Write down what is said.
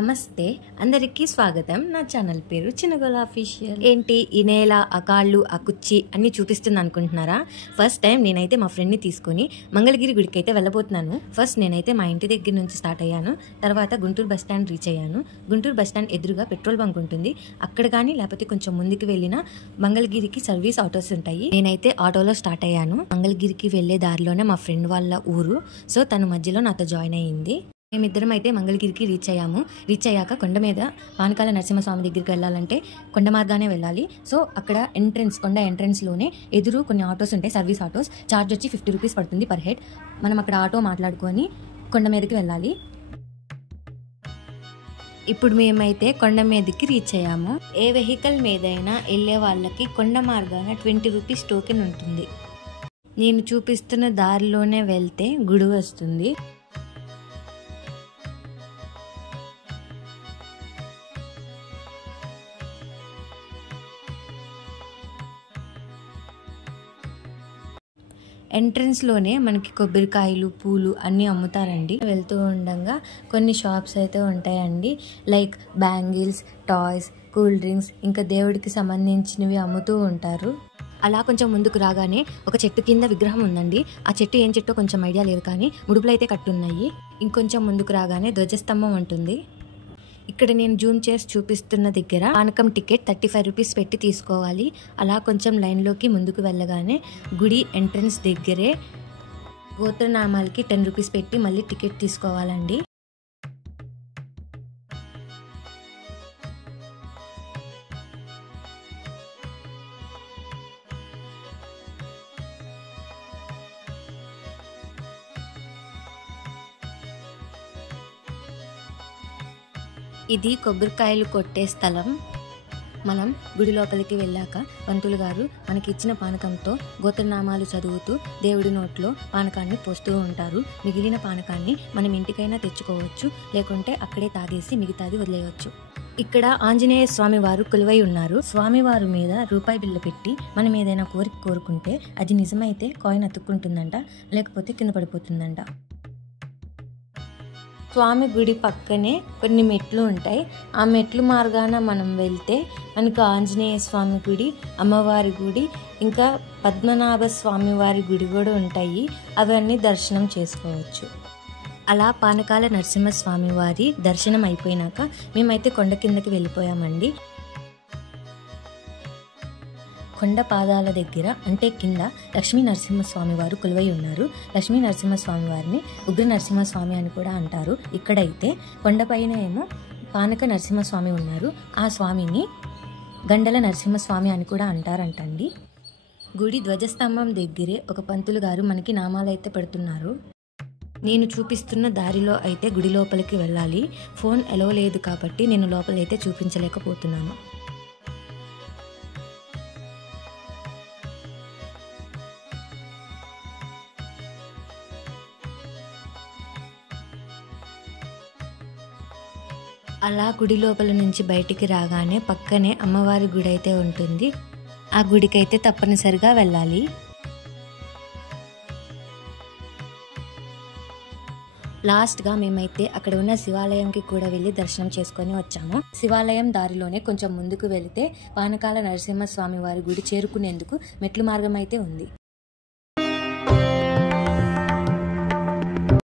నమస్తే అందరికీ స్వాగతం. నా ఛానల్ పేరు చిన్నగోల అఫీషియల్. ఏంటి ఈ నేల, ఆ కాళ్ళు, ఆ కుర్చీ అన్ని చూపిస్తుంది అనుకుంటున్నారా? ఫస్ట్ టైం నేనైతే మా ఫ్రెండ్ని తీసుకొని మంగళగిరి గుడికి అయితే వెళ్ళబోతున్నాను. ఫస్ట్ నేనైతే మా ఇంటి దగ్గర నుంచి స్టార్ట్ అయ్యాను. తర్వాత గుంటూరు బస్ స్టాండ్ రీచ్ అయ్యాను. గుంటూరు బస్ స్టాండ్ ఎదురుగా పెట్రోల్ బంక్ ఉంటుంది. అక్కడ కానీ లేకపోతే కొంచెం ముందుకు వెళ్ళినా మంగళగిరికి సర్వీస్ ఆటోస్ ఉంటాయి. నేనైతే ఆటోలో స్టార్ట్ అయ్యాను. మంగళగిరికి వెళ్లే దారిలోనే మా ఫ్రెండ్ వాళ్ళ ఊరు, సో తను మధ్యలో నాతో జాయిన్ అయ్యింది. మేమిద్దరం అయితే మంగళగిరికి రీచ్ అయ్యాము. రీచ్ అయ్యాక కొండ మీద పానకాల నరసింహస్వామి దగ్గరికి వెళ్ళాలంటే కొండ మార్గానే వెళ్ళాలి. సో అక్కడ కొండ ఎంట్రెన్స్లోనే ఎదురు కొన్ని ఆటోస్ ఉంటాయి, సర్వీస్ ఆటోస్. ఛార్జ్ వచ్చి 50 రూపీస్ పడుతుంది పర్ హెడ్. మనం అక్కడ ఆటో మాట్లాడుకొని కొండ మీదకి వెళ్ళాలి. ఇప్పుడు మేమైతే కొండ మీదకి రీచ్ అయ్యాము. ఏ వెహికల్ మీదైనా వెళ్ళే వాళ్ళకి కొండ మార్గాన 20 రూపీస్ టోకెన్ ఉంటుంది. నేను చూపిస్తున్న దారిలోనే వెళ్తే గుడి వస్తుంది. ఎంట్రన్స్లోనే మనకి కొబ్బరికాయలు, పూలు అన్నీ అమ్ముతారండి. వెళ్తూ ఉండగా కొన్ని షాప్స్ అయితే ఉంటాయండి. Like bangles, toys, cool drinks, ఇంకా దేవుడికి సంబంధించినవి అమ్ముతూ ఉంటారు. అలా కొంచెం ముందుకు రాగానే ఒక చెట్టు కింద విగ్రహం ఉందండి. ఆ చెట్టు ఏం చెట్టో కొంచెం ఐడియా లేదు, కానీ ముడుపులు అయితే కట్టున్నాయి. ఇంకొంచెం ముందుకు రాగానే ధ్వజస్తంభం ఉంటుంది. ఇక్కడ నేను జూమ్ చేసి చూపిస్తున్న దగ్గర పానకం టికెట్ 35 రూపీస్ పెట్టి తీసుకోవాలి. అలా కొంచెం లైన్లోకి ముందుకు వెళ్ళగానే గుడి ఎంట్రన్స్ దగ్గరే గోత్రనామాలకి 10 రూపీస్ పెట్టి మళ్ళీ టికెట్ తీసుకోవాలండి. ఇది కొబ్బరికాయలు కొట్టే స్థలం. మనం గుడి లోపలికి వెళ్ళాక పంతులు గారు మనకి ఇచ్చిన పానకంతో గోత్రనామాలు చదువుతూ దేవుడి నోట్లో పానకాన్ని పోస్తూ ఉంటారు. మిగిలిన పానకాన్ని మనం ఇంటికైనా తెచ్చుకోవచ్చు, లేకుంటే అక్కడే తాగేసి మిగతాది వదిలేయవచ్చు. ఇక్కడ ఆంజనేయ స్వామి వారు కొలువై ఉన్నారు. స్వామివారు మీద రూపాయి బిళ్ళ పెట్టి మనం ఏదైనా కోరిక కోరుకుంటే అది నిజమైతే కాయిన్ అతుక్కుంటుందంట, లేకపోతే కింద పడిపోతుందంట. స్వామి గుడి పక్కనే కొన్ని మెట్లు ఉంటాయి. ఆ మెట్లు మార్గాన మనం వెళ్తే మనకు ఆంజనేయ స్వామి గుడి, అమ్మవారి గుడి, ఇంకా పద్మనాభ స్వామి వారి గుడి కూడా ఉంటాయి. అవన్నీ దర్శనం చేసుకోవచ్చు. అలా పానకాల నరసింహస్వామి వారి దర్శనం అయిపోయినాక మేమైతే కొండ కిందకి వెళ్ళిపోయామండి. కొండ పాదాల దగ్గర అంటే కింద లక్ష్మీ నరసింహస్వామి వారు కొలువై ఉన్నారు. లక్ష్మీ నరసింహస్వామి వారిని ఉగ్ర నరసింహస్వామి అని కూడా అంటారు. ఇక్కడైతే కొండపైన ఏమో పానక నరసింహస్వామి ఉన్నారు. ఆ స్వామిని గండల నరసింహస్వామి అని కూడా అంటారంటండి. గుడి ధ్వజస్తంభం దగ్గరే ఒక పంతులు గారు మనకి నామాలు అయితే పెడుతున్నారు. నేను చూపిస్తున్న దారిలో అయితే గుడి లోపలికి వెళ్ళాలి. ఫోన్ ఎలో లేదు కాబట్టి నేను లోపలైతే చూపించలేకపోతున్నాను. అలా గుడి లోపల నుంచి బయటికి రాగానే పక్కనే అమ్మవారి గుడి అయితే ఉంటుంది. ఆ గుడికైతే తప్పనిసరిగా వెళ్ళాలి. లాస్ట్గా మేమైతే అక్కడ ఉన్న శివాలయంకి కూడా వెళ్ళి దర్శనం చేసుకొని వచ్చాము. శివాలయం దారిలోనే కొంచెం ముందుకు వెళితే పానకాల నరసింహస్వామి వారి గుడి చేరుకునేందుకు మెట్లు మార్గం అయితే ఉంది.